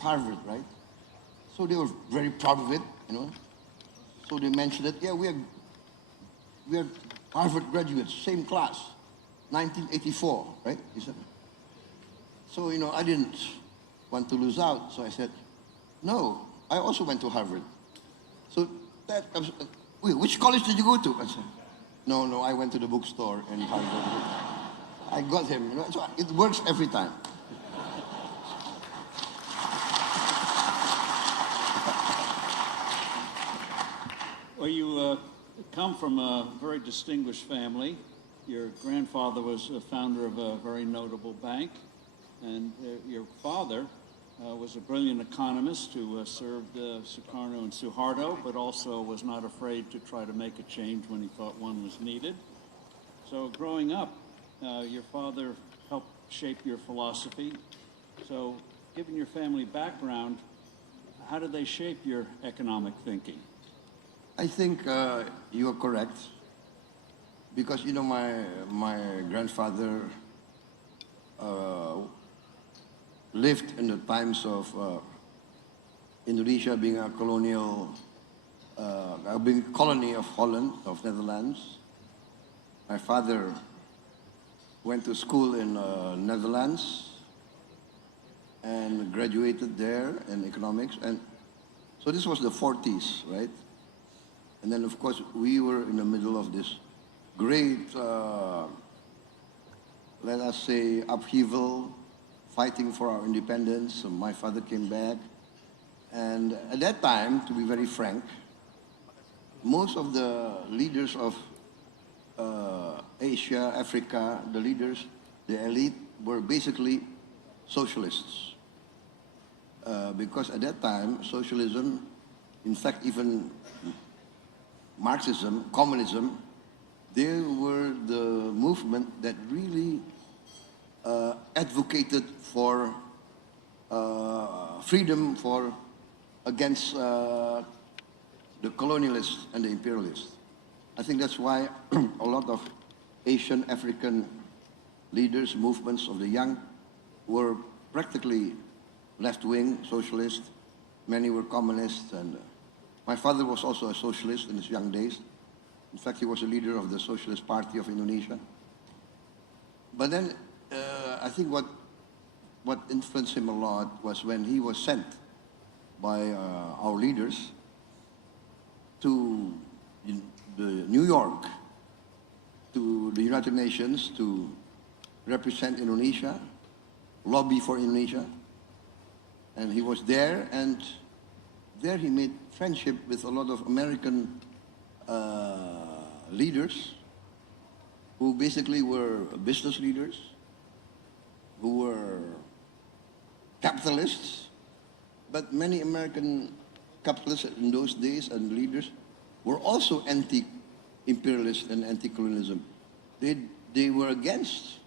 Harvard, right? So they were very proud of it, you know. So they mentioned it. Yeah, we are Harvard graduates, same class, 1984, right? He said. So I didn't want to lose out. So I said, no, I also went to Harvard. So that comes. Wait, which college did you go to? I said, no, I went to the bookstore in Harvard. I got him. So it works every time. Well, you come from a very distinguished family. Your grandfather was a founder of a very notable bank, and your father was a brilliant economist who served Sukarno and Suharto, but also was not afraid to try to make a change when he thought one was needed. So growing up, your father helped shape your philosophy. So given your family background, how did they shape your economic thinking? I think you are correct, because my grandfather lived in the times of Indonesia being a being a colony of Holland, of Netherlands. My father went to school in Netherlands and graduated there in economics, and so this was the 40s, right? And then, of course, we were in the middle of this great, let us say, upheaval, fighting for our independence. So my father came back. And at that time, to be very frank, most of the leaders of Asia, Africa, the leaders, the elite, were basically socialists. Because at that time, socialism, in fact, even Marxism, communism, they were the movement that really advocated for freedom against the colonialists and the imperialists. I think that's why a lot of Asian, African leaders, movements of the young were practically left-wing, socialist. Many were communists, and my father was also a socialist in his young days. In fact, he was a leader of the Socialist Party of Indonesia. But then, I think what influenced him a lot was when he was sent by our leaders to New York, to the United Nations to represent Indonesia, lobby for Indonesia. And he was there, and there he made friendship with a lot of American leaders who basically were business leaders, who were capitalists, but many American capitalists in those days and leaders were also anti-imperialist and anti-colonialism. They were against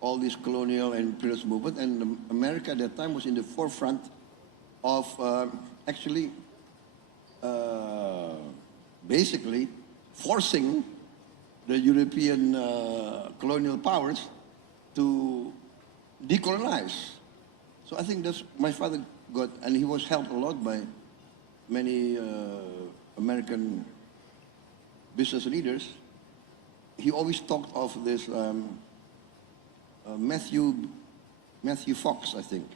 all this colonial and imperialist movement, and America at that time was in the forefront of actually basically forcing the European colonial powers to decolonize. So I think that's my father got, and he was helped a lot by many American business leaders. He always talked of this Matthew Fox, I think.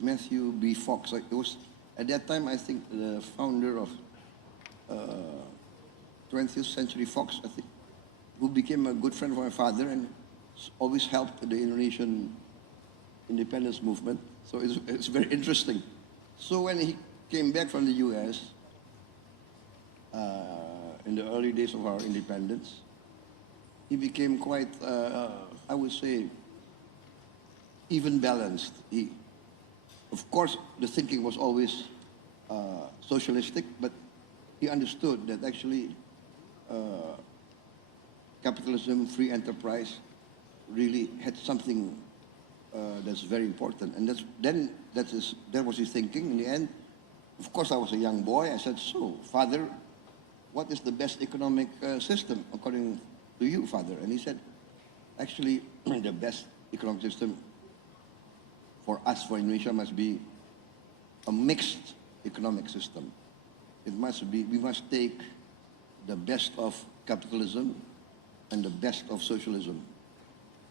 Matthew B. Fox. It was at that time, I think, the founder of 20th Century Fox, I think, who became a good friend of my father and always helped the Indonesian independence movement. So it's very interesting. So when he came back from the U.S. In the early days of our independence, he became quite, I would say, even balanced. Of course, the thinking was always socialistic, but he understood that actually capitalism, free enterprise, really had something that's very important. And that was his thinking. In the end, of course, I was a young boy. I said, "So, Father, what is the best economic system according to you, Father?" And he said, "Actually, the best economic system for us, for Indonesia, must be a mixed economic system. It must be, we must take the best of capitalism and the best of socialism.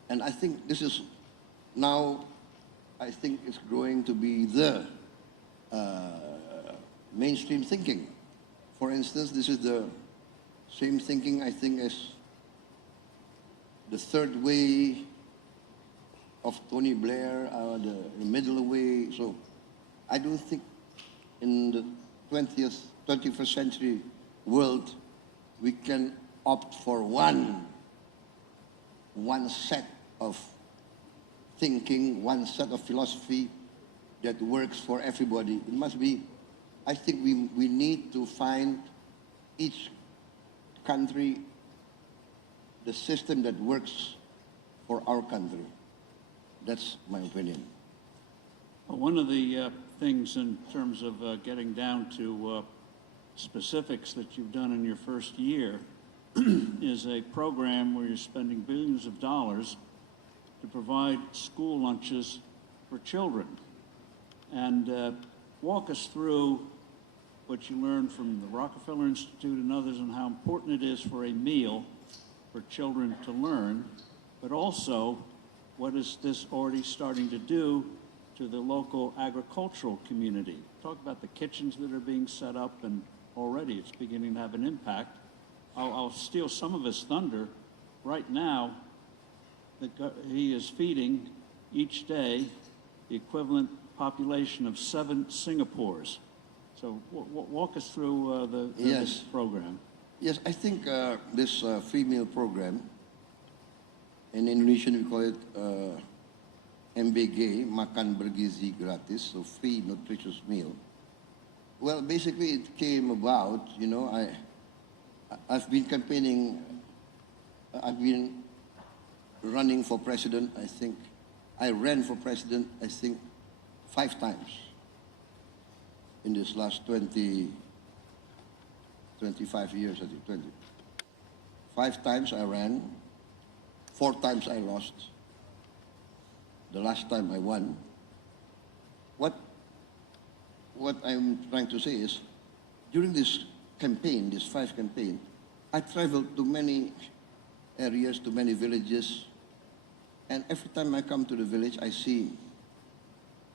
And I think this is now, I think it's growing to be the mainstream thinking. For instance, this is the same thinking, I think, as the third way of Tony Blair, the middle way. So I don't think in the 21st century world we can opt for one set of thinking, one set of philosophy that works for everybody. It must be, I think we need to find each country the system that works for our country. That's my opinion. Well, one of the things in terms of getting down to specifics that you've done in your first year is a program where you're spending billions of dollars to provide school lunches for children. And walk us through what you learned from the Rockefeller Institute and others and how important it is for a meal for children to learn, but also what is this already starting to do to the local agricultural community? Talk about the kitchens that are being set up, and already it's beginning to have an impact. I'll steal some of his thunder. Right now, he is feeding each day the equivalent population of 7 Singapores. So walk us through this program. Yes, I think this free meal program, in Indonesian we call it MBG, Makan Bergizi Gratis, so free nutritious meal. Well, basically it came about, you know, I've been campaigning, I've been running for president, I think. I ran for president, I think, 5 times in this last 25 years, I think, 20. 5 times I ran, 4 times I lost. The last time I won. What I'm trying to say is, during this campaign, this 5 campaign, I traveled to many areas, to many villages, and every time I come to the village, I see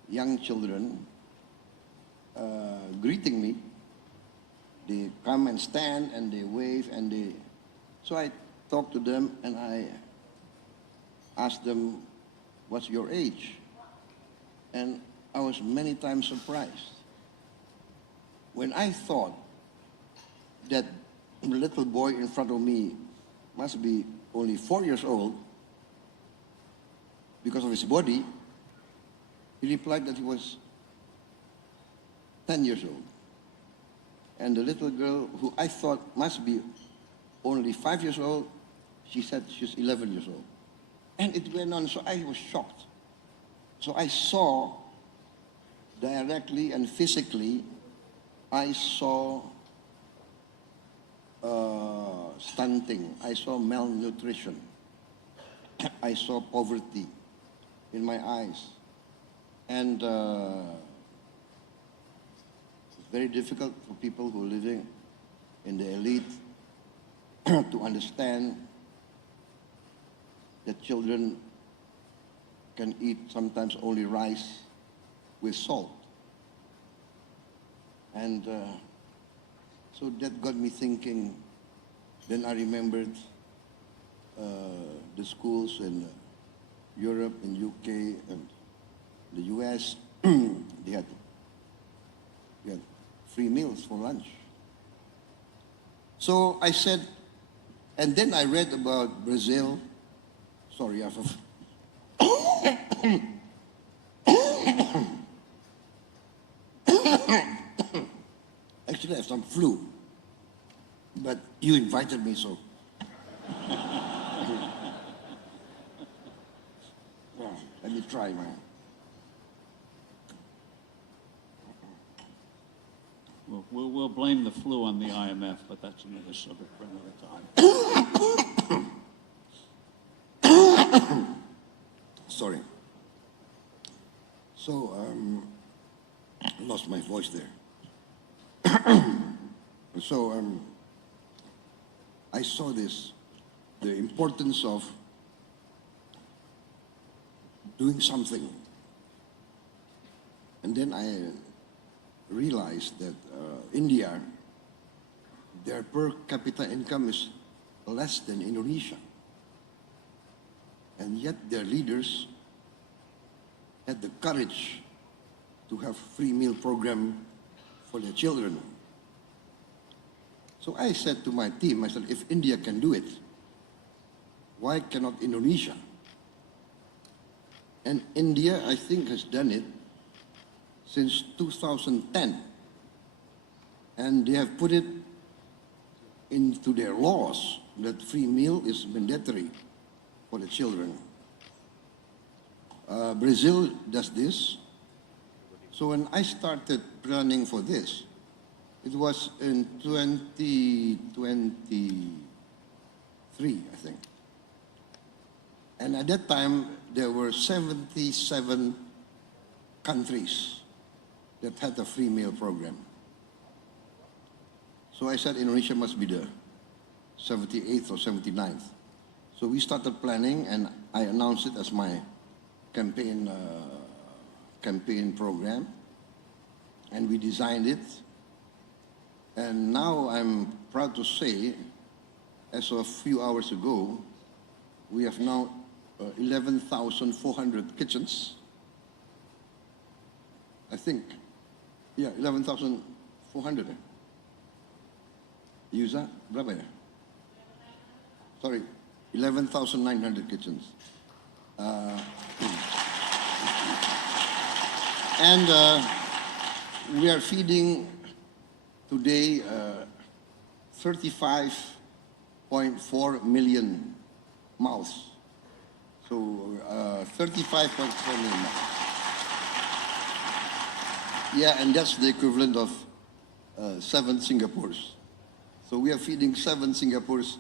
young children greeting me. They come and stand and they wave and they... So I talk to them and I ask them, what's your age? And I was many times surprised. When I thought that the little boy in front of me must be only 4 years old because of his body, he replied that he was 10 years old. And the little girl who I thought must be only 5 years old, she said she's 11 years old. And it went on, so I was shocked. So I saw directly and physically, I saw stunting, I saw malnutrition, I saw poverty in my eyes. And it's very difficult for people who are living in the elite to understand that children can eat sometimes only rice with salt. And so that got me thinking. Then I remembered the schools in Europe, in UK, and the US. they had free meals for lunch. So I said, and then I read about Brazil. Sorry, I have actually I have some flu, but you invited me, so. Well, let me try, man. We'll blame the flu on the IMF, but that's another subject for another time. Sorry. So, lost my voice there. So I saw this, the importance of doing something. And then I realized that India, their per capita income is less than Indonesia. And yet their leaders had the courage to have free meal program for their children. So I said to my team, I said, if India can do it, why cannot Indonesia? And India, I think, has done it since 2010. And they have put it into their laws that free meal is mandatory for the children. Brazil does this. So when I started planning for this, it was in 2023, I think. And at that time, there were 77 countries that had a free meal program. So I said Indonesia must be the 78th or 79th. So we started planning, and I announced it as my campaign program, and we designed it. And now I'm proud to say, as of a few hours ago, we have now 11,400 kitchens. I think, yeah, 11,400. Yusa, berapa ya? Sorry, 11,900 kitchens. And we are feeding today 35.4 million mouths. So 35.4 million mouths. Yeah, and that's the equivalent of 7 Singapores. So we are feeding 7 Singapores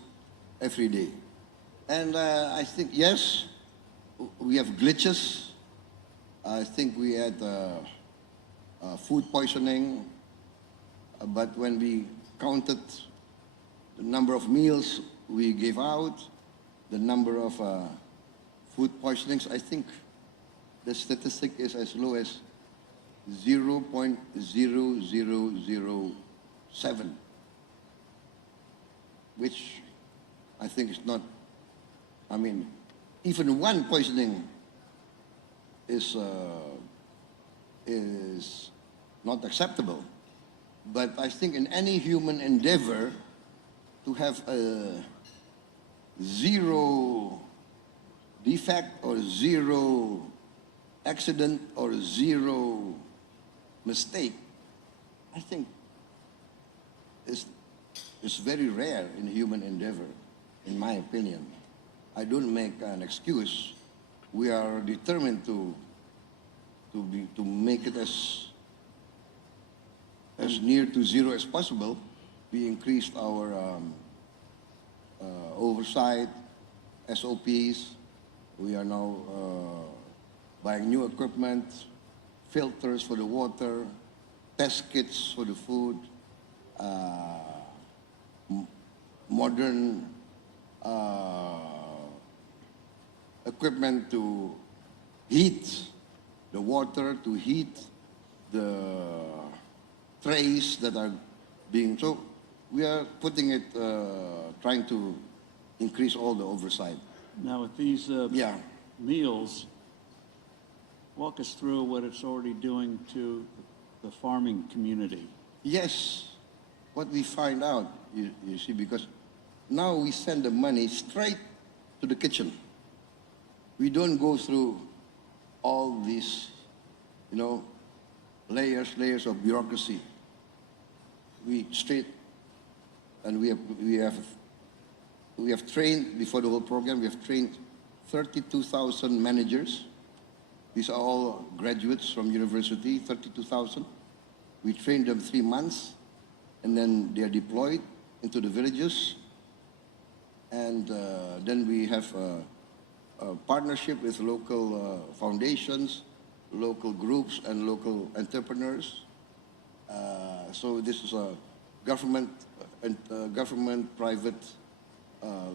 every day. And I think, yes, we have glitches. I think we had food poisoning, but when we counted the number of meals we gave out, the number of food poisonings, I think the statistic is as low as 0.0007, which I think is not, I mean, even one poisoning is not acceptable. But I think in any human endeavor to have a zero defect or zero accident or zero mistake, I think is very rare in human endeavor, in my opinion. I don't make an excuse. We are determined to make it as near to zero as possible. We increased our oversight, SOPs. We are now buying new equipment, filters for the water, test kits for the food, modern equipment to heat the water, to heat the trays that are being, so we are putting it, trying to increase all the oversight. Now with these Yeah. meals, walk us through what it's already doing to the farming community. Yes, what we find out, you see, because now we send the money straight to the kitchen. We don't go through all these, layers of bureaucracy. We straight, and we have trained, before the whole program, we have trained 32,000 managers. These are all graduates from university, 32,000. We trained them 3 months, and then they are deployed into the villages. And then we have a partnership with local foundations, local groups, and local entrepreneurs. So this is a government and government-private,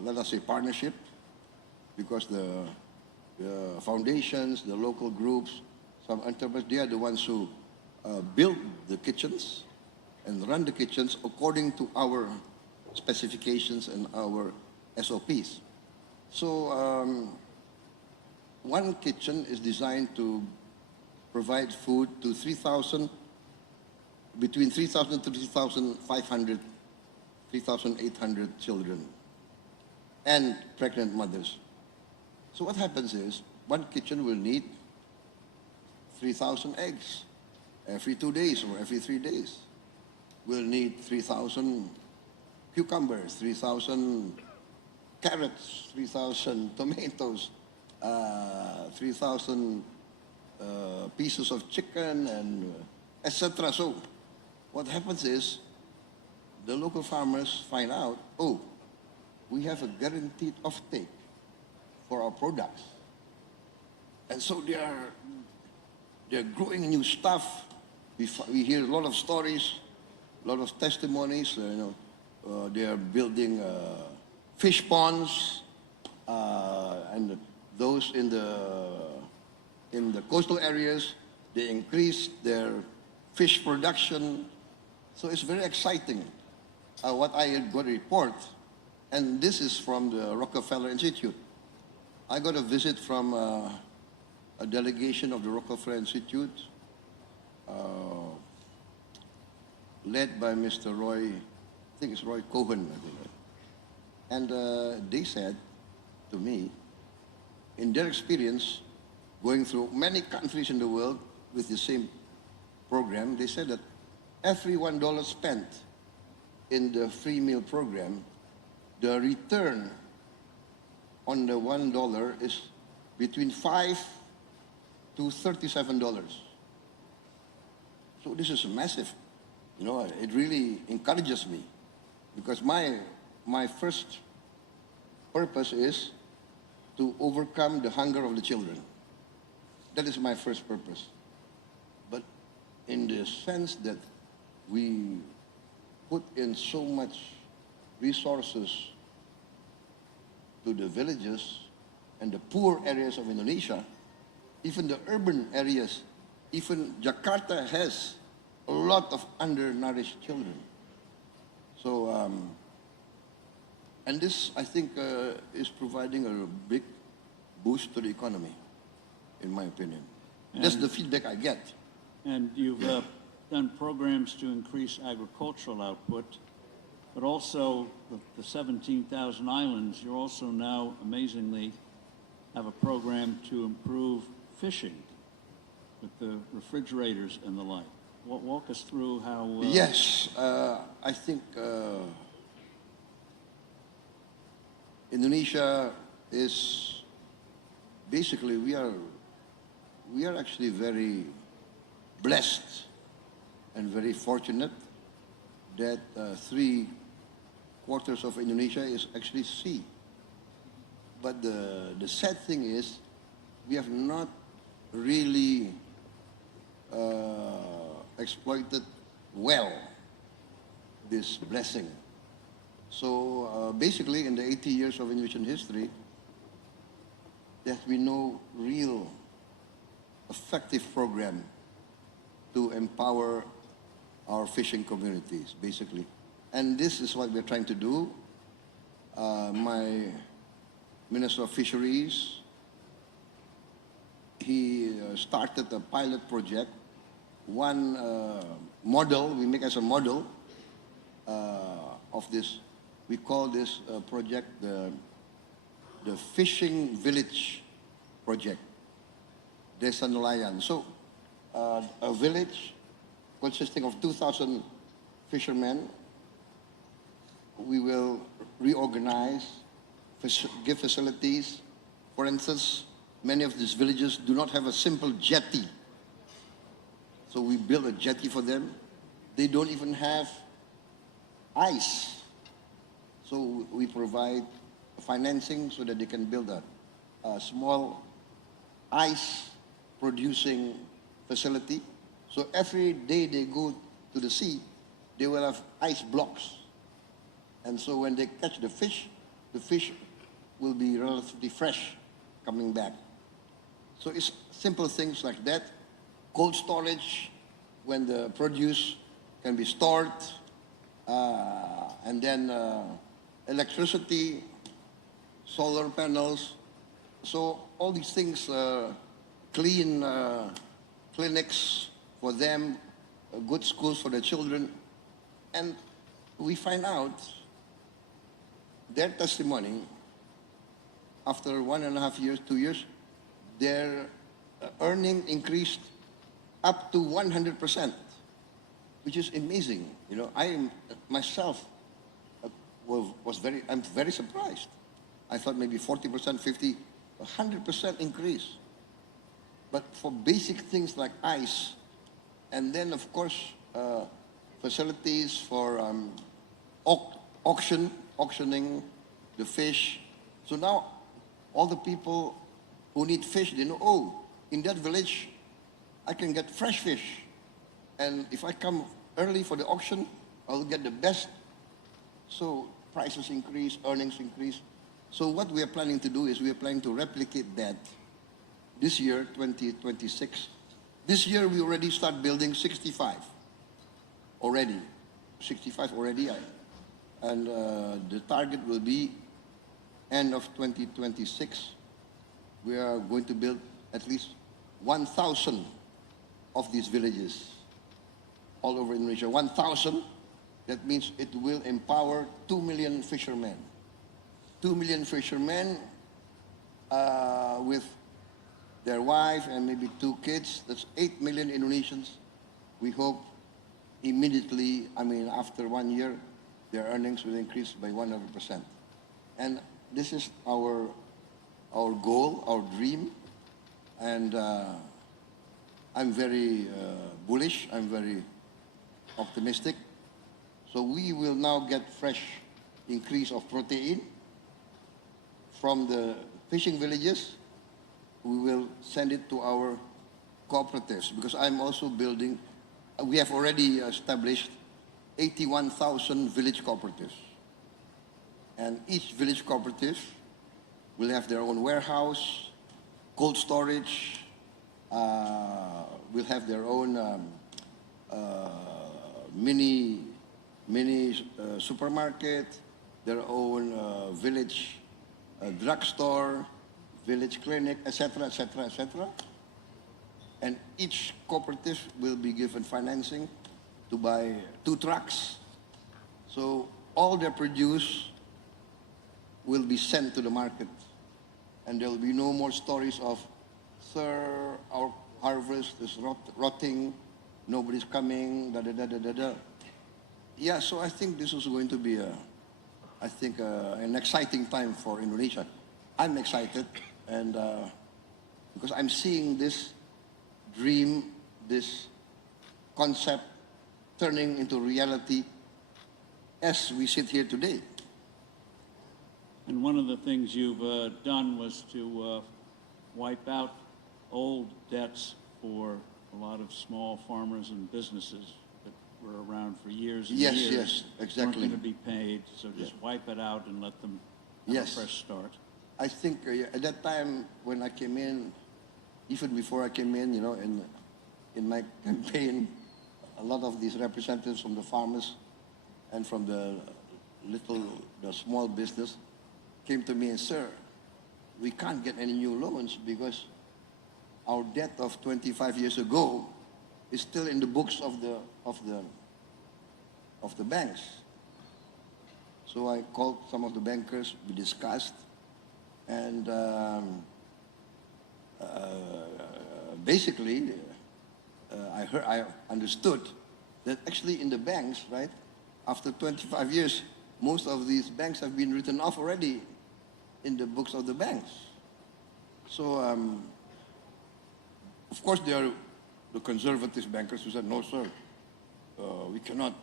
let us say, partnership, because the foundations, the local groups, some enterprises, they are the ones who build the kitchens and run the kitchens according to our specifications and our SOPs. So one kitchen is designed to provide food to between 3,000 to 3,500, 3,800 children and pregnant mothers. So what happens is, one kitchen will need 3,000 eggs every 2 days or every 3 days. We'll need 3,000 cucumbers, 3,000 carrots, 3,000 tomatoes, 3,000 pieces of chicken, and etc. So what happens is, the local farmers find out, oh, we have a guaranteed offtake for our products. And so they're growing new stuff. We hear a lot of stories, a lot of testimonies. They are building fish ponds, and those in the coastal areas, they increase their fish production. So it's very exciting. What I got a report, and this is from the Rockefeller Institute. I got a visit from a delegation of the Rockefeller Institute, led by Mr. Roy, I think it's Roy Cohen, I think. And they said to me, in their experience, going through many countries in the world with the same program, they said that every $1 spent in the free meal program, the return on the $1 is between $5 to $37. So this is massive. It really encourages me, because my first purpose is to overcome the hunger of the children. That is my first purpose. But in the sense that we put in so much resources to the villages and the poor areas of Indonesia, even the urban areas, even Jakarta has a lot of undernourished children. So, and this, I think, is providing a big boost to the economy, in my opinion. That's the feedback I get. And you've done programs to increase agricultural output, but also the 17,000 islands, you also now, amazingly, have a program to improve fishing with the refrigerators and the like. Walk us through how... Yes, I think Indonesia is basically, we are actually very blessed and very fortunate that 3/4 of Indonesia is actually sea. But the sad thing is, we have not really exploited well this blessing. So basically, in the 80 years of Indonesian history, there has been no real effective program to empower our fishing communities, basically. And this is what we're trying to do. My Minister of Fisheries, he started a pilot project. One model, we make as a model of this. We call this project the Fishing Village Project, Desa Nelayan. So, a village consisting of 2,000 fishermen, we will reorganize, give facilities. For instance, many of these villages do not have a simple jetty. So we build a jetty for them. They don't even have ice. So we provide financing so that they can build a small ice producing facility. So every day they go to the sea, they will have ice blocks. And so when they catch the fish will be relatively fresh coming back. So it's simple things like that. Cold storage, when the produce can be stored, and then electricity, solar panels. So all these things, clean clinics for them, good schools for the children. And we find out their testimony, after 1.5 years, 2 years, their earning increased up to 100%, which is amazing. You know, I am myself I'm very surprised. I thought maybe 40%, 50, 100% increase. But for basic things like ice, and then of course facilities for auctioning the fish. So now all the people who need fish, they know, oh, in that village, I can get fresh fish. And if I come early for the auction, I'll get the best. So prices increase, earnings increase. So what we are planning to do is we are planning to replicate that this year, 2026. This year we already start building 65 already. 65 already. And the target will be end of 2026. We are going to build at least 1,000 of these villages all over Indonesia. 1,000, that means it will empower 2 million fishermen. 2 million fishermen with their wife and maybe 2 kids. That's 8 million Indonesians. We hope immediately, after 1 year, their earnings will increase by 100%. And this is our goal, our dream. And I'm very bullish, I'm very optimistic. So we will now get fresh increase of protein from the fishing villages. We will send it to our cooperatives, because I'm also building, we have already established 81,000 village cooperatives. And each village cooperative will have their own warehouse, cold storage, will have their own mini supermarket, their own village drugstore, village clinic, etc., etc., etc. And each cooperative will be given financing to buy 2 trucks. So all their produce will be sent to the market. And there will be no more stories of, sir, our harvest is rotting, nobody's coming, da-da-da-da-da-da. Yeah, so I think this is going to be, an exciting time for Indonesia. I'm excited, and because I'm seeing this dream, this concept turning into reality as we sit here today. And one of the things you've done was to wipe out old debts for a lot of small farmers and businesses that were around for years and years. Yes, exactly. Weren't going to be paid, so just wipe it out and let them have a fresh start. I think at that time when I came in, even before I came in, in my campaign, a lot of these representatives from the farmers and from the small business came to me and, sir, we can't get any new loans because our debt of 25 years ago is still in the books of the banks. So I called some of the bankers, we discussed, and basically I understood that actually in the banks, right, after 25 years, most of these banks have been written off already in the books of the banks. So, of course, there are the conservative bankers who said, no, sir, we cannot,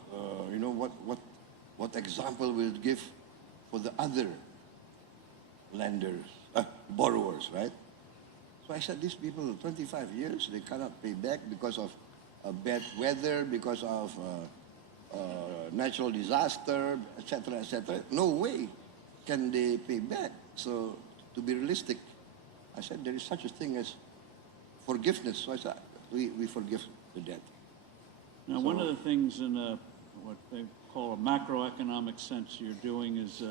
what example will it give for the other lenders, borrowers, right? So I said, these people, 25 years, they cannot pay back because of bad weather, because of natural disaster, etc., etc., no way can they pay back. So to be realistic, I said there is such a thing as forgiveness. So I said we forgive the debt. Now, one of the things in what they call a macroeconomic sense you're doing is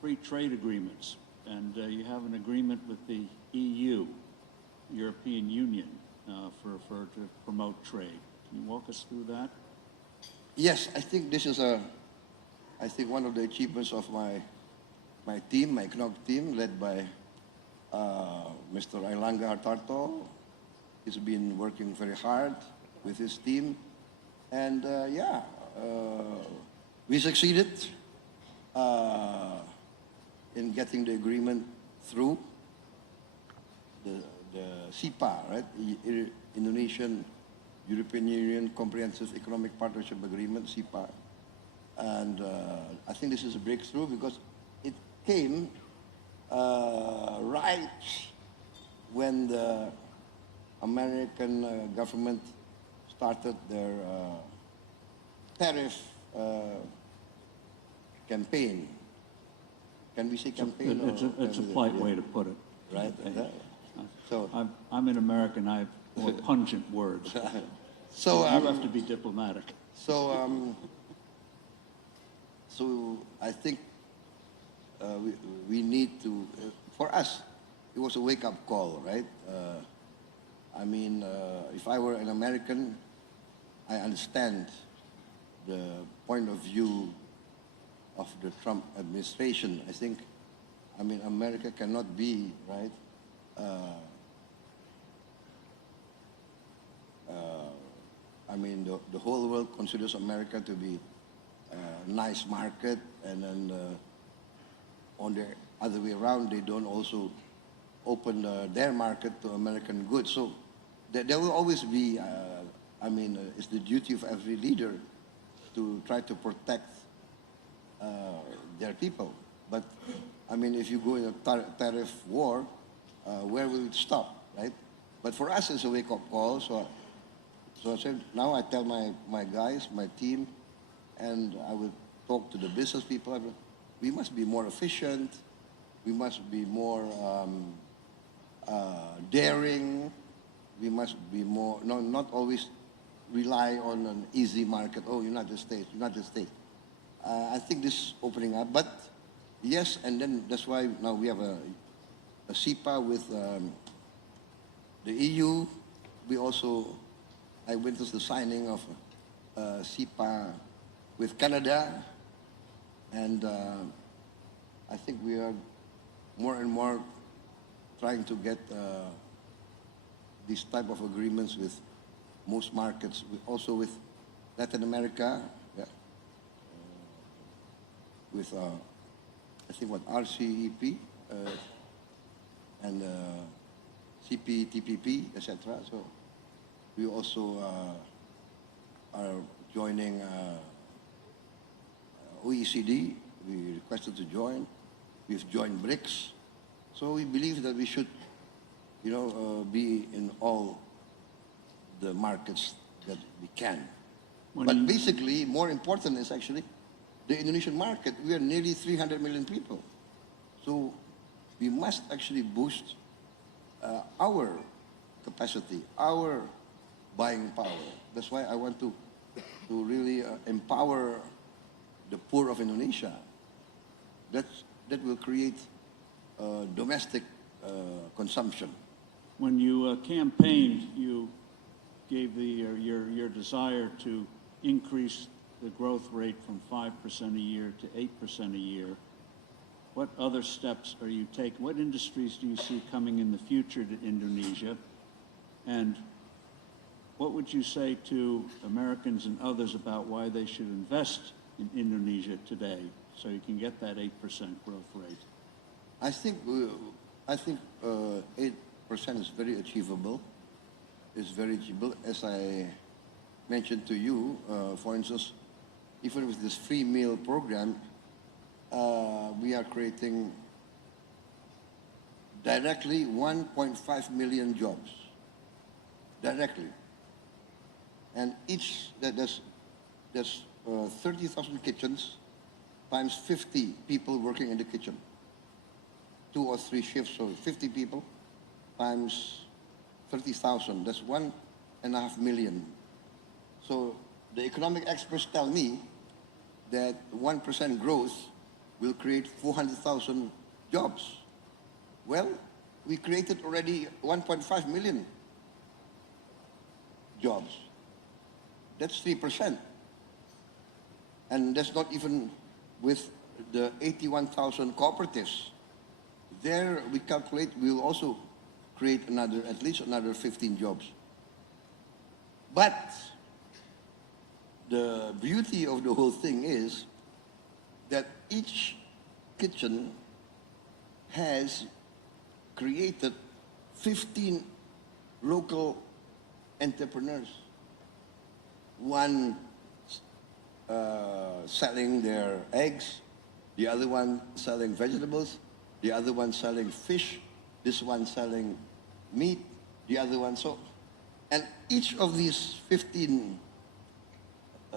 free trade agreements. And you have an agreement with the EU, European Union, to promote trade. Can you walk us through that? Yes, I think this is one of the achievements of my team, my economic team, led by Mr. Ailanga Hartarto. He's been working very hard with his team. And we succeeded in getting the agreement through the SIPA, right? Indonesian European Union Comprehensive Economic Partnership Agreement, SIPA. And I think this is a breakthrough because it came right when the American government started their tariff campaign. Can we say campaign? It's a polite way to put it. Right. So I'm an American. I have more pungent words. So you have to be diplomatic. So I think we need to. For us, it was a wake-up call, right? I mean, if I were an American, I understand the point of view of the Trump administration. I mean, America cannot be, right? I mean, the whole world considers America to be a nice market, and then on the other way around, they don't also open their market to American goods. So there will always be, it's the duty of every leader to try to protect their people. But, I mean, if you go in a tariff war, where will it stop, right? But for us, it's a wake-up call. So I said, now I tell my guys, my team, and I will talk to the business people. We must be more efficient. We must be more daring. We must be more, not always rely on an easy market. Oh, United States. I think this is opening up. But yes, and then that's why now we have a SIPA with the EU. I witnessed the signing of SIPA with Canada, and I think we are more and more trying to get these type of agreements with most markets, also with Latin America, with I think RCEP and CPTPP, etc. So we also are joining OECD. We requested to join. We've joined BRICS. So we believe that we should, be in all the markets that we can. But basically, more important is actually the Indonesian market. We are nearly 300 million people. So we must actually boost our capacity, our buying power. That's why I want to really empower the poor of Indonesia. That will create domestic consumption. When you campaigned, you gave your desire to increase the growth rate from 5% a year to 8% a year. What other steps are you taking? What industries do you see coming in the future to Indonesia? And what would you say to Americans and others about why they should invest in Indonesia today so you can get that 8% growth rate? I think 8% is very achievable. It's very achievable. As I mentioned to you, for instance, even with this free meal program, we are creating directly 1.5 million jobs. Directly. And there's 30,000 kitchens times 50 people working in the kitchen. 2 or 3 shifts, so 50 people times 30,000. That's 1.5 million. So the economic experts tell me that 1% growth will create 400,000 jobs. Well, we created already 1.5 million jobs. That's 3%. And that's not even with the 81,000 cooperatives. There, we calculate we will also create at least another 15 jobs. But the beauty of the whole thing is that each kitchen has created 15 local entrepreneurs. One selling their eggs, the other one selling vegetables, the other one selling fish, this one selling meat, the other one so. And each of these 15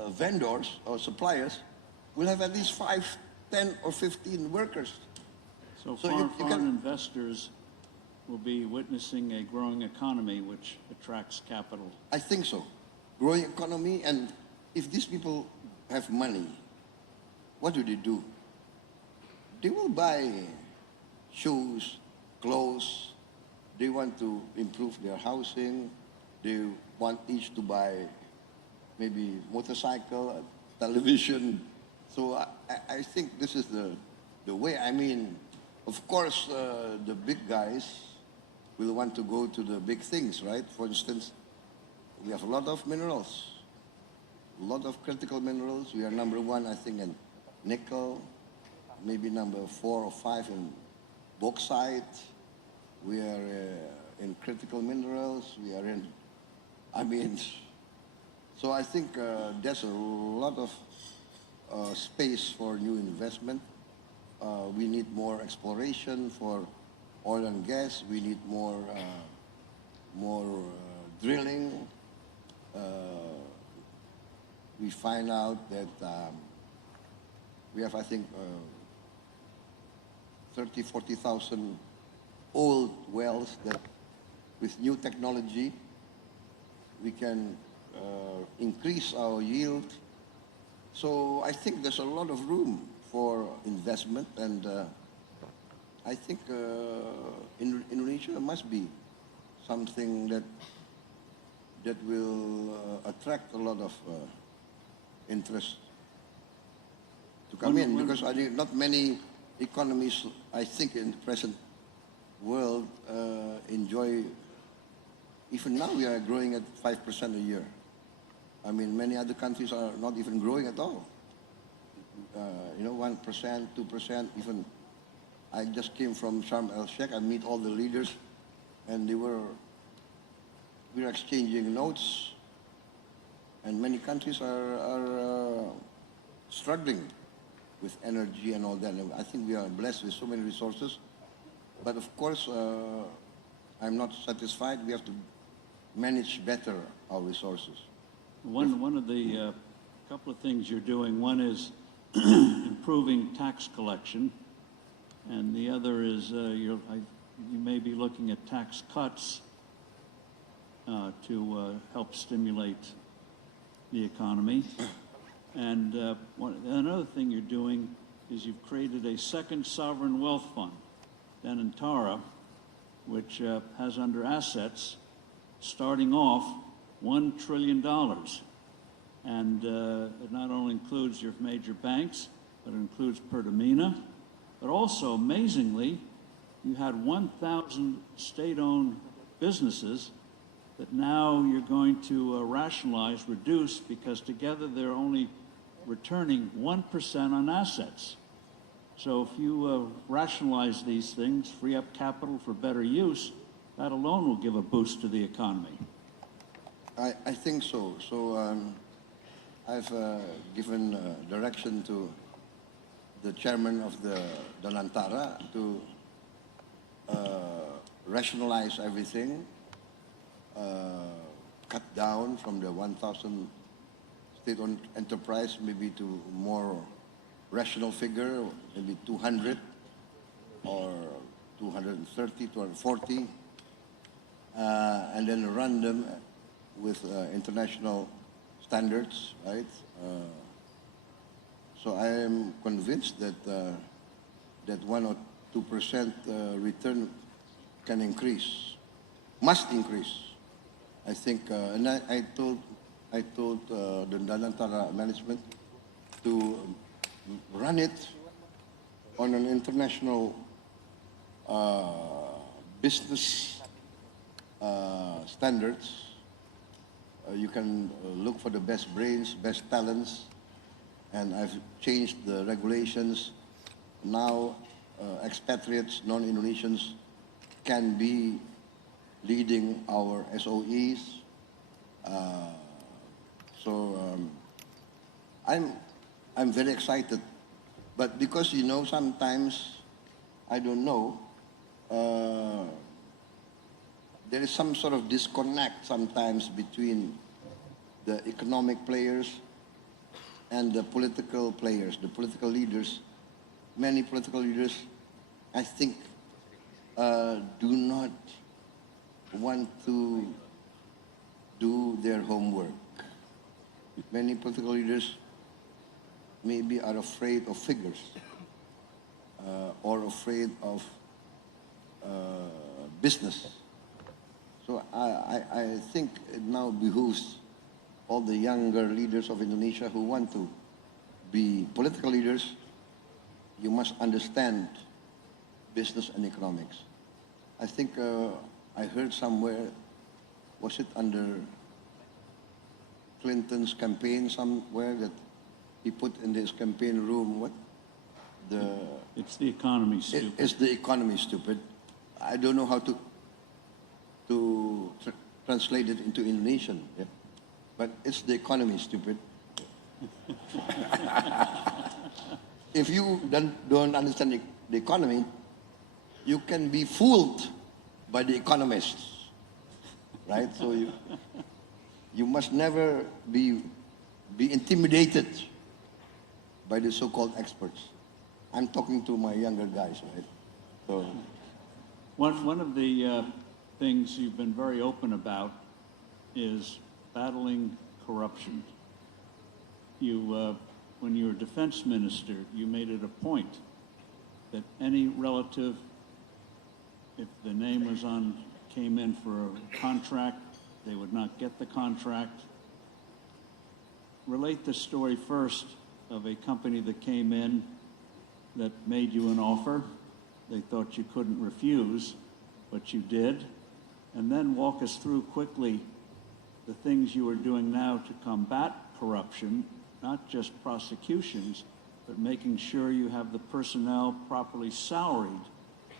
vendors or suppliers will have at least 5, 10, or 15 workers. So you foreign can, investors will be witnessing a growing economy which attracts capital. I think so. Growing economy, and if these people have money, what do? They will buy shoes, clothes. They want to improve their housing. They want each to buy maybe motorcycle, television. So I think this is the way. I mean, of course, the big guys will want to go to the big things, right? For instance, we have a lot of minerals, a lot of critical minerals. We are number 1, I think, in nickel, maybe number 4 or 5 in bauxite. We are in critical minerals. We are in, so I think there's a lot of space for new investment. We need more exploration for oil and gas. We need more drilling. We find out that we have, I think, 30, 40,000 old wells that with new technology we can increase our yield. So I think there's a lot of room for investment, and I think Indonesia must be something that will attract a lot of interest to come in, because I think not many economies, I think, in the present world enjoy. Even now we are growing at 5% a year. I mean, many other countries are not even growing at all. 1%, 2%, even. I just came from Sharm el-Sheikh. I meet all the leaders, and we were exchanging notes, and many countries are struggling with energy and all that. I think we are blessed with so many resources, but of course, I'm not satisfied. We have to manage better our resources. One of the couple of things you're doing, one is improving tax collection, and the other is you may be looking at tax cuts to help stimulate the economy. And another thing you're doing is you've created a second sovereign wealth fund, Danantara, which has under assets, starting off, $1 trillion. And it not only includes your major banks, but it includes Pertamina. But also, amazingly, you had 1,000 state-owned businesses that now you're going to rationalize, reduce, because together they're only returning 1% on assets. So if you rationalize these things, free up capital for better use, that alone will give a boost to the economy. I think so. So I've given direction to the chairman of the Danantara to rationalize everything, cut down from the 1,000 state-owned enterprise maybe to more rational figure, maybe 200 or 230, 240, and then run them with international standards, right? So I am convinced that that 1 or 2% return can increase, must increase. I think, and I told the Danantara management to run it on an international business standards. You can look for the best brains, best talents, and I've changed the regulations. Now, expatriates, non-Indonesians can be leading our SOEs. I'm very excited, but because sometimes I don't know. There is some sort of disconnect sometimes between the economic players and the political players, the political leaders. Many political leaders, I think, do not want to do their homework. Many political leaders maybe are afraid of figures or afraid of business. So I think it now behooves all the younger leaders of Indonesia who want to be political leaders. You must understand business and economics. I think I heard somewhere, was it under Clinton's campaign somewhere, that he put in his campaign room, what? It's the economy, stupid. It's the economy, stupid. I don't know how to translate it into Indonesian, yeah? But it's the economy, stupid. If you don't understand the economy, you can be fooled by the economists, right? So you must never be intimidated by the so-called experts. I'm talking to my younger guys, right? So One of the things you've been very open about is battling corruption. When you were defense minister, you made it a point that any relative, if the name came in for a contract, they would not get the contract. Relate the story first of a company that came in that made you an offer. They thought you couldn't refuse, but you did. And then walk us through quickly the things you are doing now to combat corruption, not just prosecutions, but making sure you have the personnel properly salaried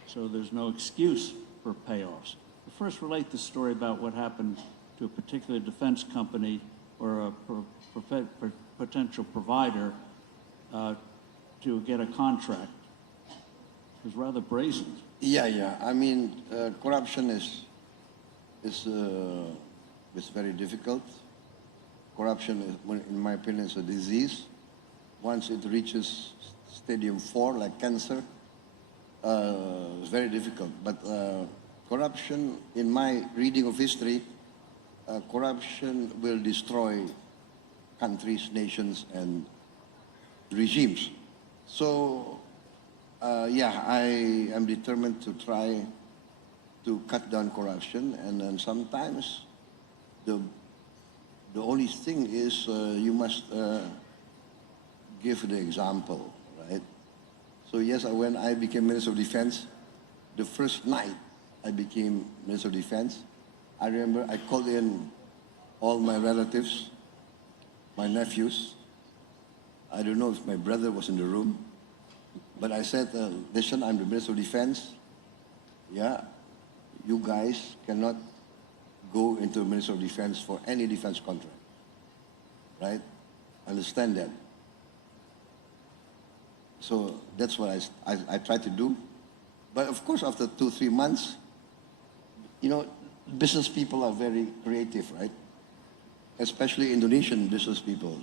so there's no excuse for payoffs. But first, relate the story about what happened to a particular defense company or a potential provider to get a contract. It was rather brazen. yeah. I mean, corruption is very difficult. Corruption is, in my opinion, is a disease. Once it reaches stadium 4, like cancer, it's very difficult. But corruption, in my reading of history, corruption will destroy countries, nations, and regimes. So, yeah, I am determined to try to cut down corruption, and then sometimes the only thing is you must give the example, right? So yes, when I became Minister of Defense, the first night I became Minister of Defense, I remember I called in all my relatives, my nephews. I don't know if my brother was in the room, but I said, listen, I'm the Minister of Defense. Yeah, you guys cannot go into the Minister of Defense for any defense contract, right? Understand that. So that's what I try to do. But of course, after 2-3 months, business people are very creative, right? especially Indonesian business people.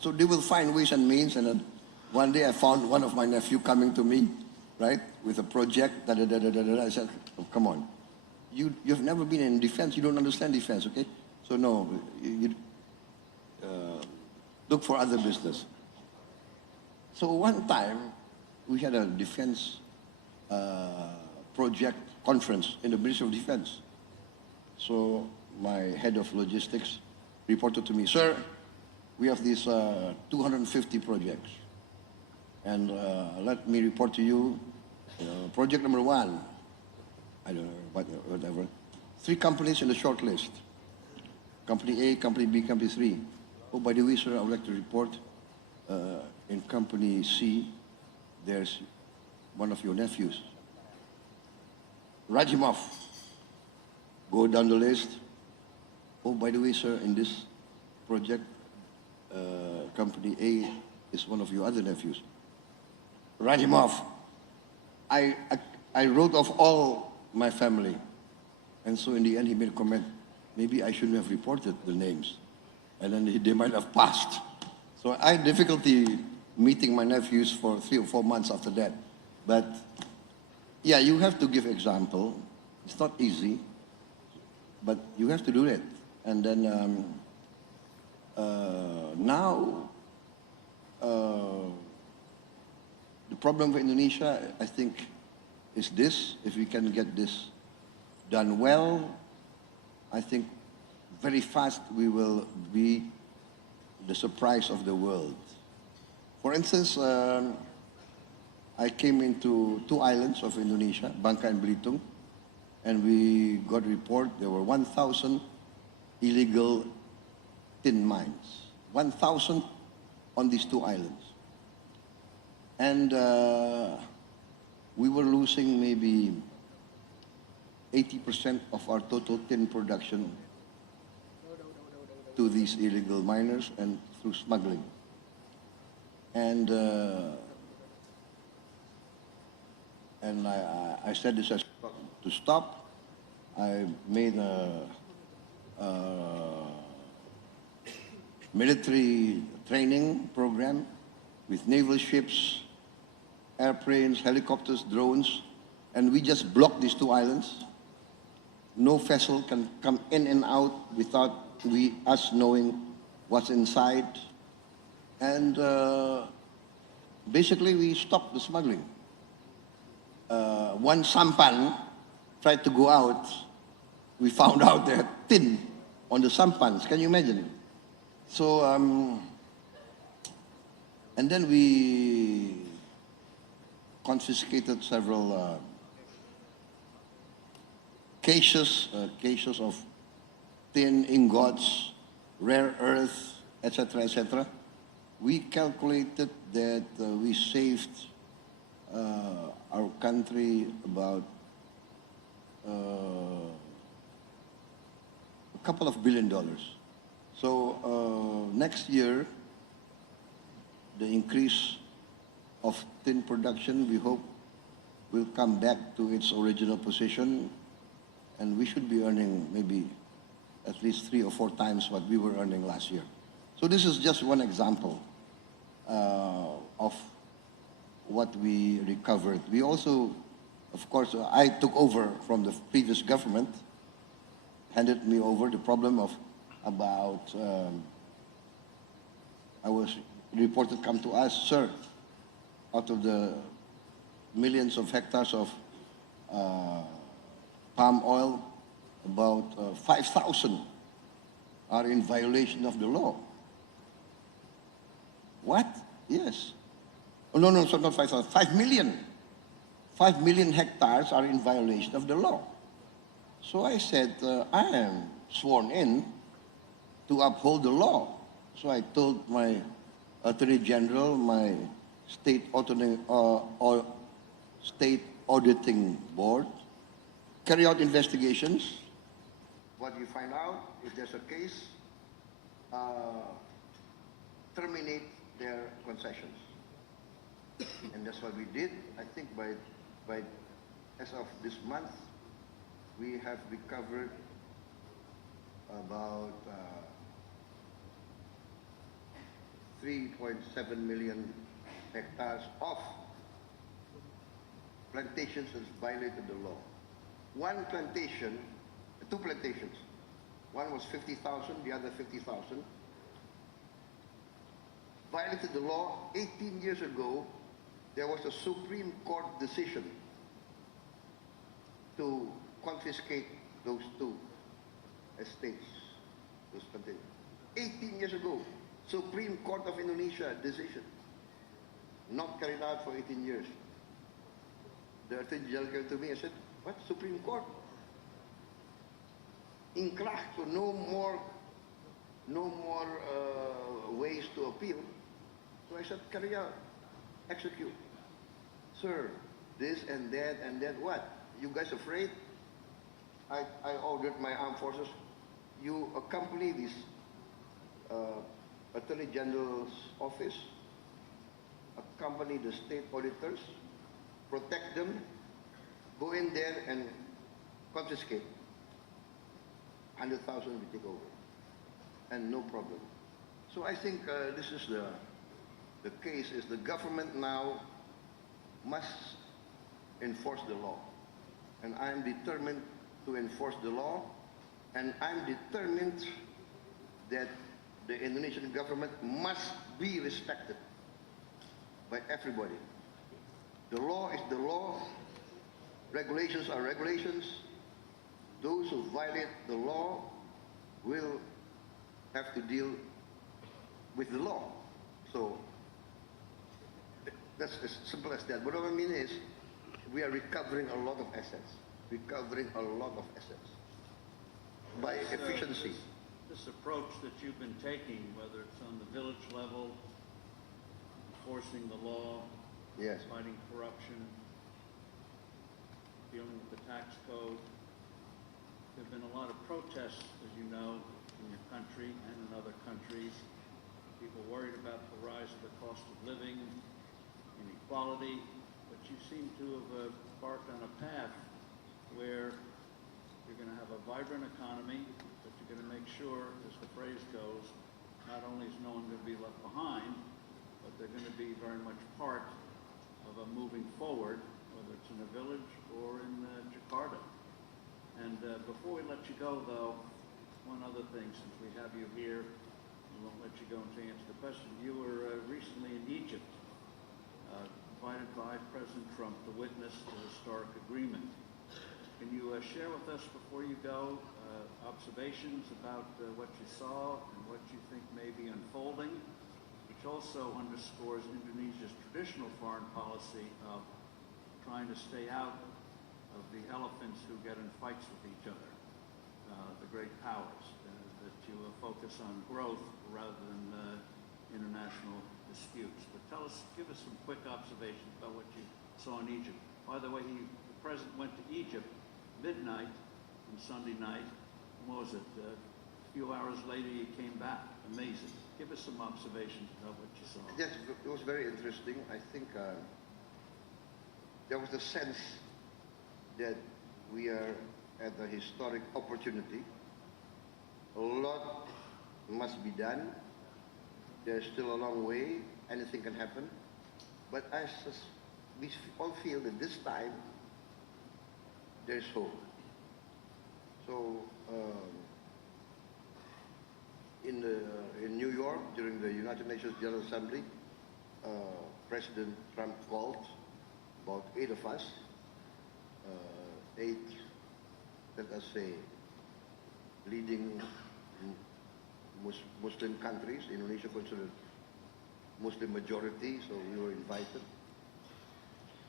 So they will find ways and means. And then one day I found one of my nephew coming to me, right, with a project. Da, da, da, da, da, da. I said, oh, come on, you've never been in defense. You don't understand defense, okay? So no, look for other business. So one time we had a defense project conference in the Ministry of Defense. So my head of logistics reported to me, sir, we have these 250 projects. And let me report to you, project number one, I don't know, whatever. 3 companies in the short list. Company A, Company B, Company 3. Oh, by the way, sir, I would like to report in Company C, there's one of your nephews. Write him off. Go down the list. Oh, by the way, sir, in this project, Company A is one of your other nephews. Write him off. I wrote off all my family. And so in the end, he made a comment, maybe I shouldn't have reported the names. And then they might have passed. So I had difficulty meeting my nephews for 3 or 4 months after that. But yeah, you have to give example. It's not easy, but you have to do it. And then now, the problem for Indonesia, I think, is this. If we can get this done well, I think very fast we will be the surprise of the world. For instance, I came into 2 islands of Indonesia, Bangka and Belitung, and we got a report there were 1,000 illegal tin mines. 1,000 on these 2 islands. And we were losing maybe 80% of our total tin production to these illegal miners and through smuggling. And I said this has to stop. I made a military training program with naval ships, airplanes, helicopters, drones, and we just blocked these 2 islands. No vessel can come in and out without us knowing what's inside. And basically we stopped the smuggling. One sampan tried to go out. We found out there had tin on the sampans. Can you imagine? So, and then we confiscated several cases of tin ingots, rare earth, etc., etc. We calculated that we saved our country about a couple of $1 billion. So next year, the increase of tin production, we hope, will come back to its original position, and we should be earning maybe at least 3 or 4 times what we were earning last year. So this is just one example of what we recovered. We also, of course, I took over from the previous government, handed me over the problem of about, I was reported come to us, sir, out of the millions of hectares of palm oil, about 5,000 are in violation of the law. What? Yes. Oh, no, so not 5,000, 5 million. 5 million hectares are in violation of the law. So I said, I am sworn in to uphold the law. So I told my Attorney General, my state auditing board, carry out investigations. What you find out, if there's a case, terminate their concessions. And that's what we did. I think by as of this month, we have recovered about 3.7 million hectares of plantations that violated the law. One plantation, two plantations, one was 50,000, the other 50,000, violated the law. 18 years ago, there was a Supreme Court decision to confiscate those two estates, those plantations. 18 years ago, Supreme Court of Indonesia decision, not carried out for 18 years. The Attorney General came to me and said, what, Supreme Court? Inkrah, so no more ways to appeal. So I said, carry out, execute. Sir, this and that, what? You guys afraid? I ordered my armed forces, you accompany this Attorney General's office, accompany the state auditors, protect them, go in there and confiscate. 100,000 we take over, and no problem. So I think this is the case is the government now must enforce the law. And I'm determined to enforce the law, and I'm determined that the Indonesian government must be respected by everybody. The law is the law, regulations are regulations. Those who violate the law will have to deal with the law. So that's as simple as that. But what I mean is, we are recovering a lot of assets, by efficiency. This approach that you've been taking, whether it's on the village level, enforcing the law, Yes. fighting corruption, dealing with the tax code. There have been a lot of protests, as you know, in your country and in other countries. People worried about the rise of the cost of living, inequality, but you seem to have embarked on a path where you're going to have a vibrant economy, but you're going to make sure, as the phrase goes, not only is no one going to be left behind, but they're going to be very much part of a moving forward, whether it's in a village or in Jakarta. And before we let you go, though, one other thing, since we have you here, we won't let you go until you answer the question. You were recently in Egypt, invited by President Trump to witness the historic agreement. Can you share with us, before you go, observations about what you saw and what you think may be unfolding, which also underscores Indonesia's traditional foreign policy of trying to stay out of the elephants who get in fights with each other, the great powers, that you focus on growth rather than international disputes. But give us some quick observations about what you saw in Egypt. By the way, the president went to Egypt midnight on Sunday night. What was it? A few hours later, he came back. Amazing. Give us some observations about what you saw. Yes, it was very interesting. I think there was a sense that we are at a historic opportunity. A lot must be done. There's still a long way. Anything can happen. But we all feel that this time there's hope. So in New York, during the United Nations General Assembly, President Trump called about 8 of us, 8, let us say, leading Muslim countries. Indonesia considered Muslim majority, so we were invited.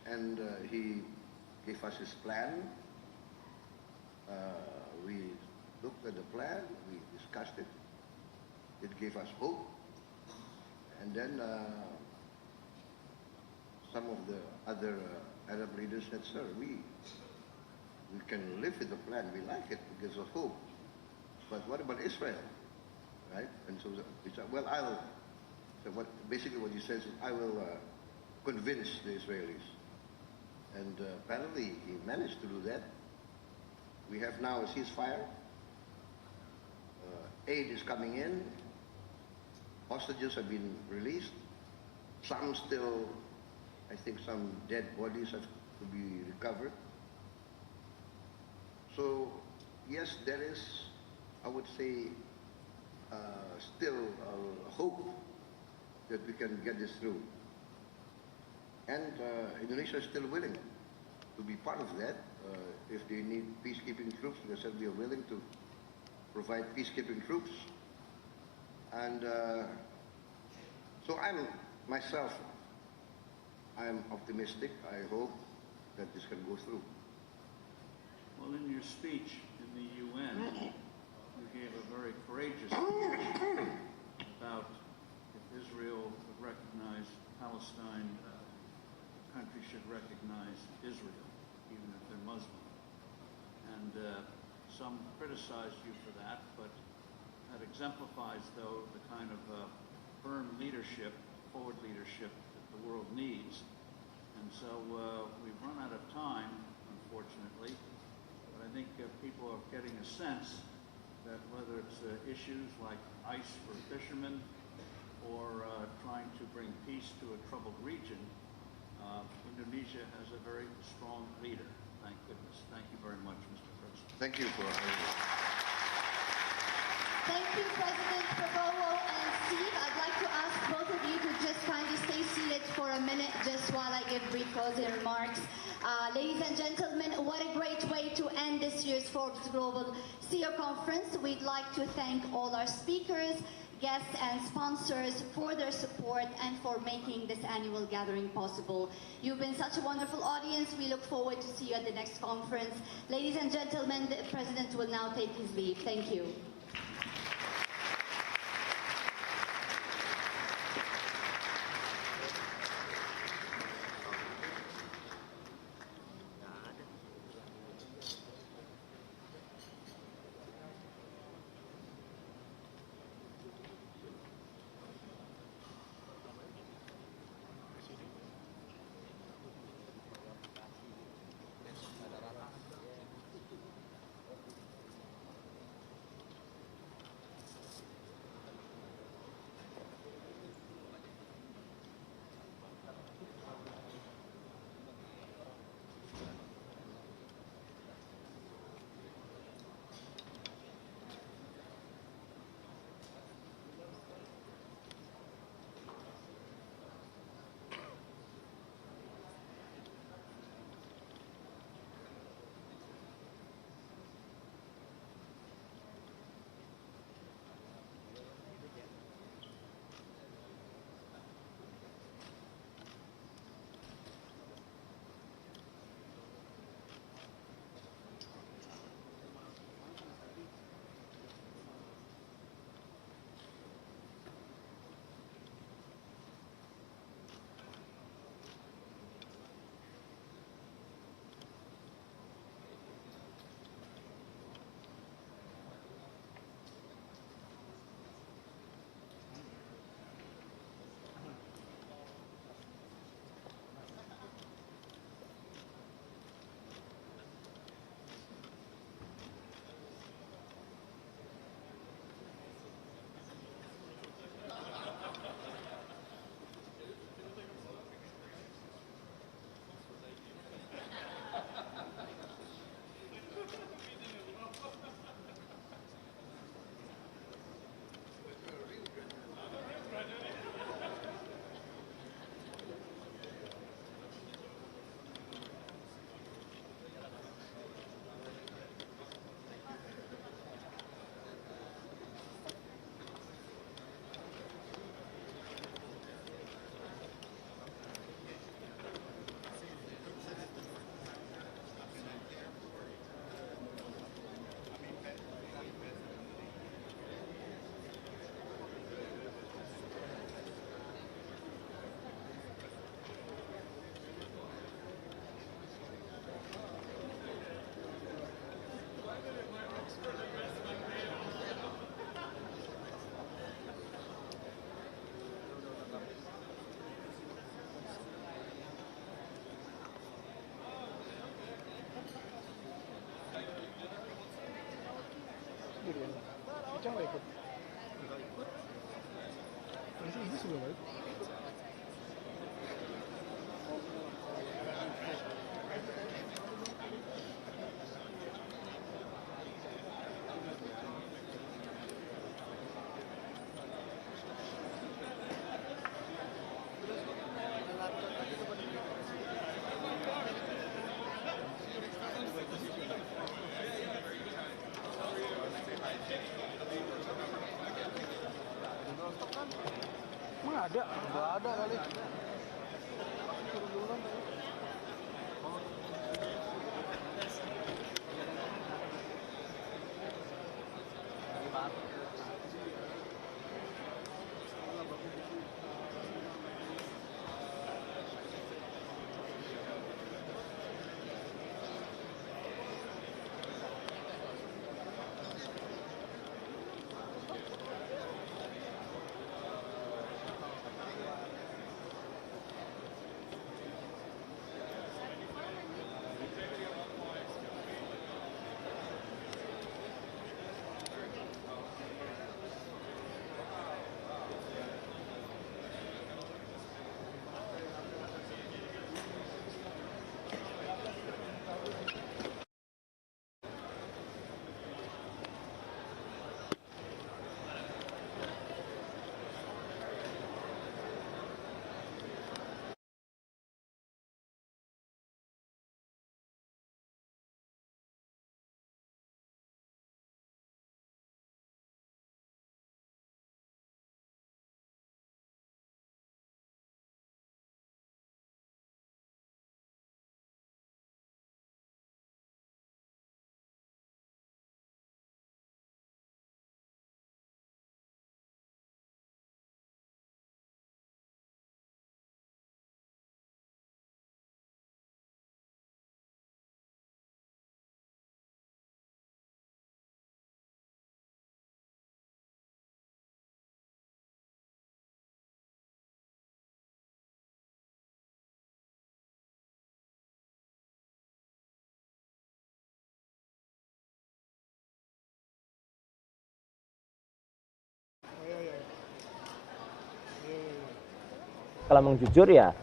And he gave us his plan. We looked at the plan, we discussed it. It gave us hope. And then some of the other Arab leaders said, sir, we can live with the plan, we like it, it gives us hope. But what about Israel? Right? And so we said, well, basically what he says is, I will convince the Israelis. And apparently he managed to do that. We have now a ceasefire. Aid is coming in. hostages have been released. Some still, I think some dead bodies have to be recovered. So, yes, there is, I would say, still hope that we can get this through. And Indonesia is still willing to be part of that. If they need peacekeeping troops, they said we are willing to provide peacekeeping troops. And so I'm optimistic. I hope that this can go through. Well, in your speech in the UN, you gave a very courageous speech about if Israel would recognize Palestine, the country should recognize Israel, even if they're Muslim. And some criticized you for that, but that exemplifies, though, the kind of firm leadership, forward leadership that the world needs. And so we've run out of time, unfortunately, but I think people are getting a sense that whether it's issues like ice for fishermen or trying to bring peace to a troubled region, Indonesia has a very strong leader. Thank goodness. Thank you very much, Mr. President. Thank you for Thank you, President Prabowo and Steve. I'd like to ask both of you to just kindly stay seated for a minute just while I give brief closing remarks. Ladies and gentlemen, what a great way to end this year's Forbes Global CEO Conference. We'd like to thank all our speakers, guests and sponsors for their support and for making this annual gathering possible. You've been such a wonderful audience. We look forward to see you at the next conference. Ladies and gentlemen, the President will now take his leave. Thank you. Kalau mau jujur ya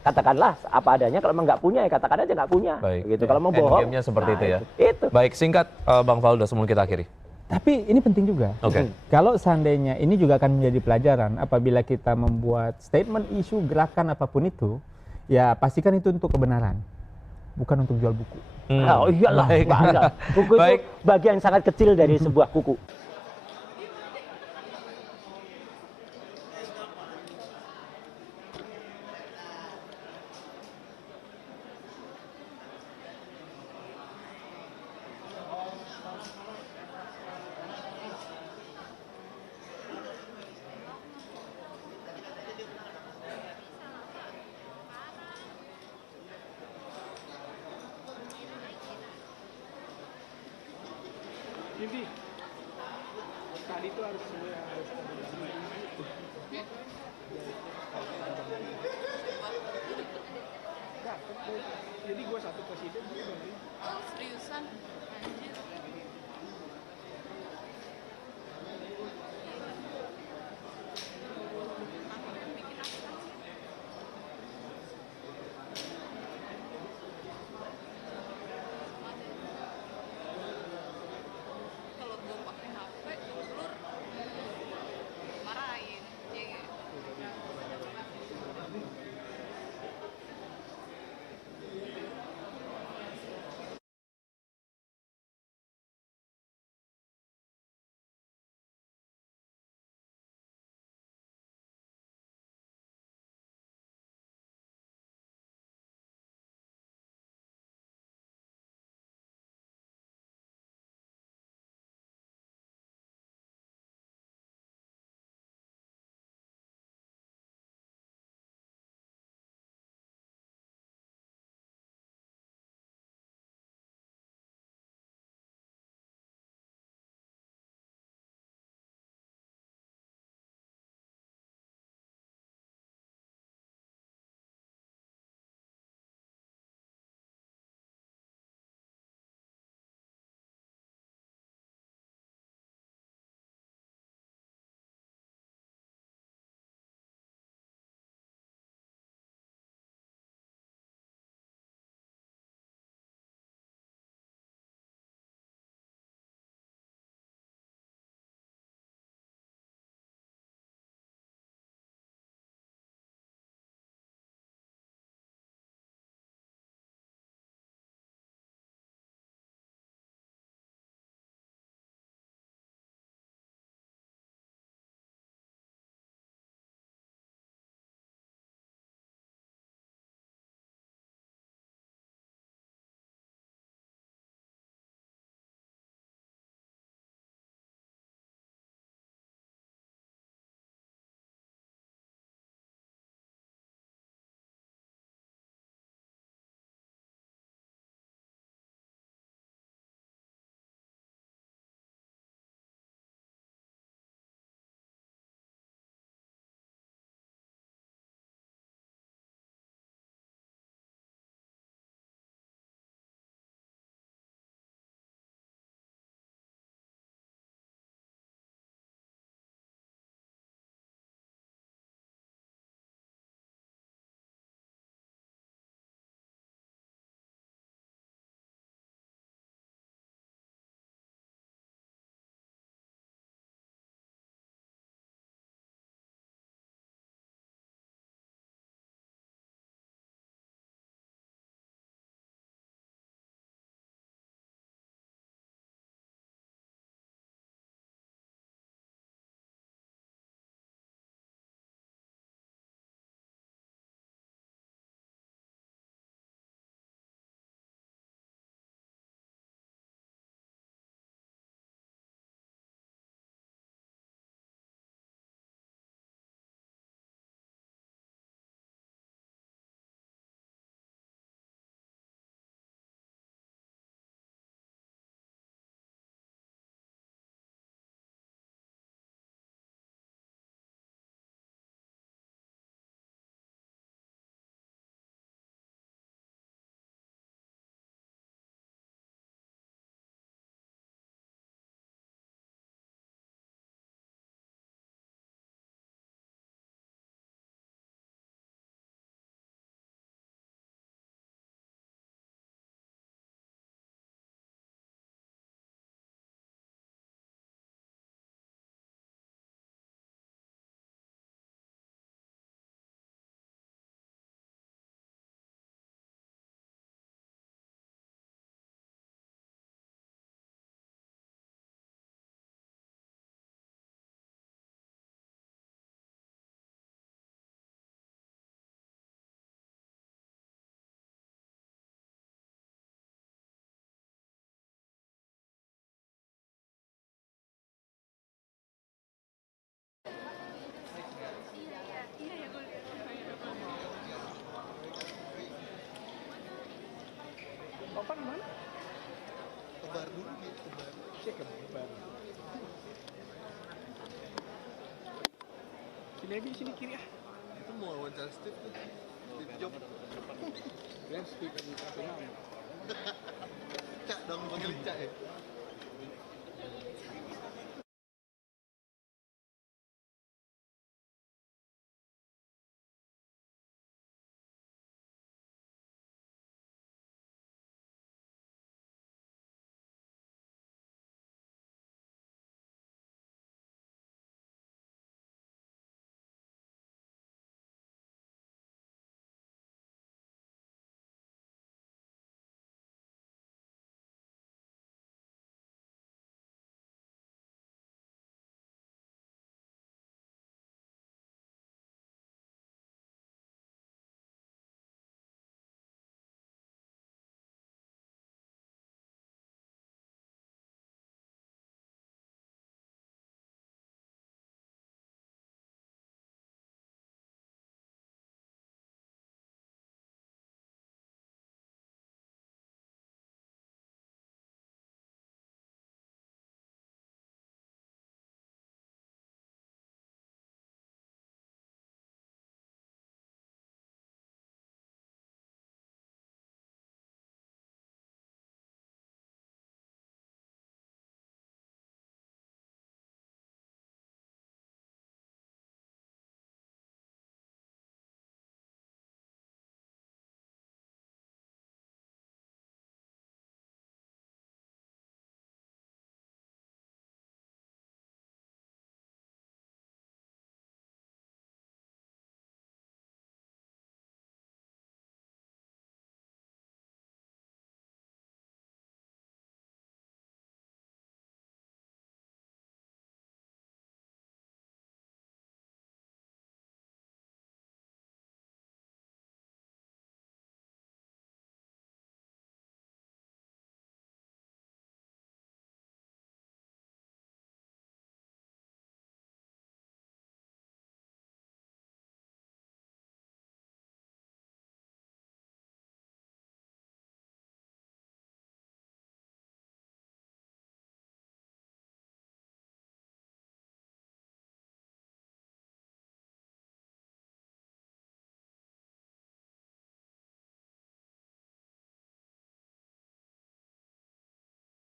katakanlah apa adanya, kalau memang nggak punya ya katakan aja nggak punya. Baik. Gitu. Kalau mau bohong, Endgame-nya seperti itu ya. Itu. Baik, singkat Bang Faldo sebelum kita akhiri. Tapi ini penting juga. Oke. Kalau seandainya ini juga akan menjadi pelajaran apabila kita membuat statement, isu, gerakan apapun itu, ya pastikan itu untuk kebenaran, bukan untuk jual buku. Oh iyalah, bangga. Buku itu bagian sangat kecil dari sebuah kuku. Jadi tadi itu harus jadi gue satu presiden. Oh, seriusan? Anjir. Kalau gue pakai HP, blur, marahin. Iya. Sini kiri ah. Itu mau wawancara Steve tuh. Steve Jobs. Dan Steve yang satu nama. Cak dong, panggil Cak ya.